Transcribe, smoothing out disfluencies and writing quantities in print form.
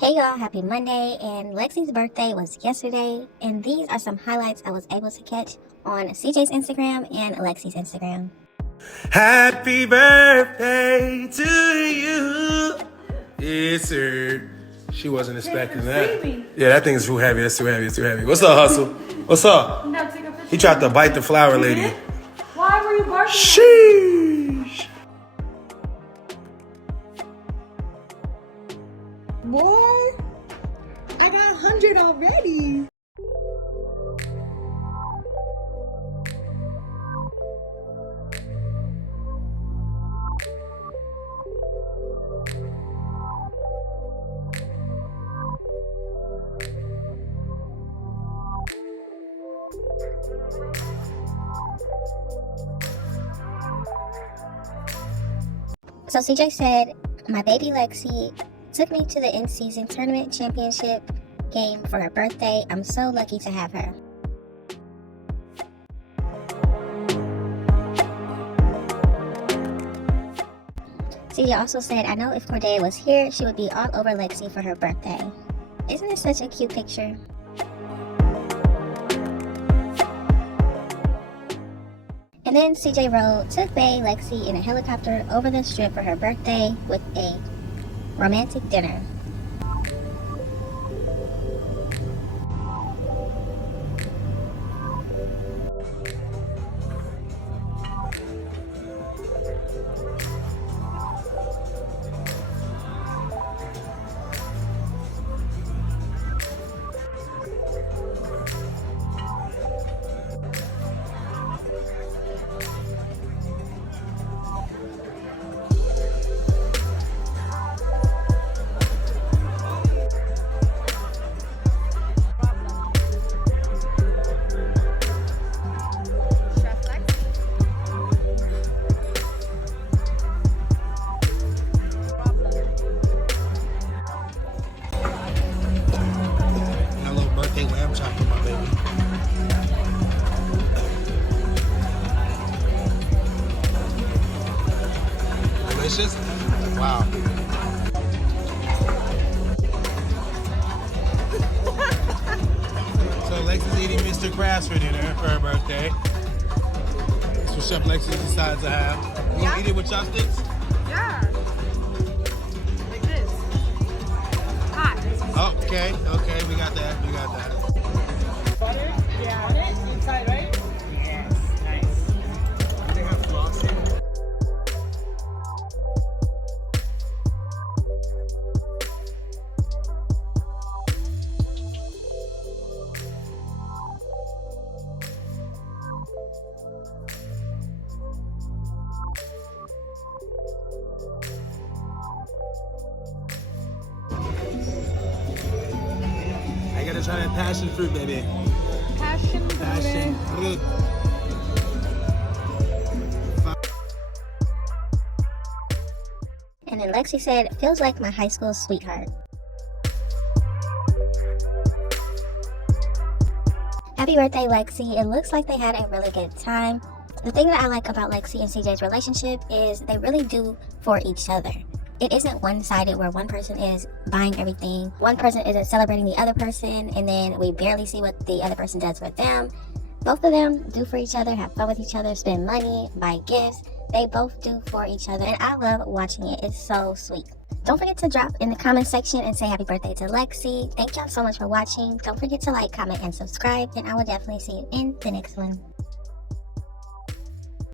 Hey y'all, happy Monday, and Lexi's birthday was yesterday, and these are some highlights I was able to catch on CJ's Instagram and Lexi's Instagram. Happy birthday to you. Yes, sir. She wasn't expecting that. Yeah, that thing is too heavy. That's too heavy. It's too heavy. What's up, Hustle? What's up? He tried to bite the flower lady. Why were you barking? Sheesh. Boy, I got 100 already. So CJ said, my baby Lexi took me to the in-season tournament championship game for her birthday. I'm so lucky to have her. CJ also said, I know if Corday was here, she would be all over Lexi for her birthday. Isn't it such a cute picture? And then CJ Rowe took Bae Lexi in a helicopter over the strip for her birthday with a romantic dinner. My little birthday lamb chop for my baby. Delicious? Wow. So Lexi's eating Mr. Crabs for dinner for her birthday. That's what Chef Lexi decided to have. You gonna eat it with chopsticks? Yeah. Like this. Hot. Oh, okay, we got that, Butter? Yeah. On it? Inside, right? Yes, nice. They have frosting. I gotta try that passion fruit, baby. Passion Passion fruit. And then Lexi said, feels like my high school sweetheart. Happy birthday, Lexi. It looks like they had a really good time. The thing that I like about Lexi and CJ's relationship is they really do for each other. It isn't one-sided where one person is buying everything, one person isn't celebrating the other person, and then we barely see what the other person does for them. Both of them do for each other, have fun with each other, spend money, buy gifts. They both do for each other, and I love watching it. It's so sweet. Don't forget to drop in the comment section and say happy birthday to Lexi. Thank y'all so much for watching. Don't forget to like, comment, and subscribe, and I will definitely see you in the next one.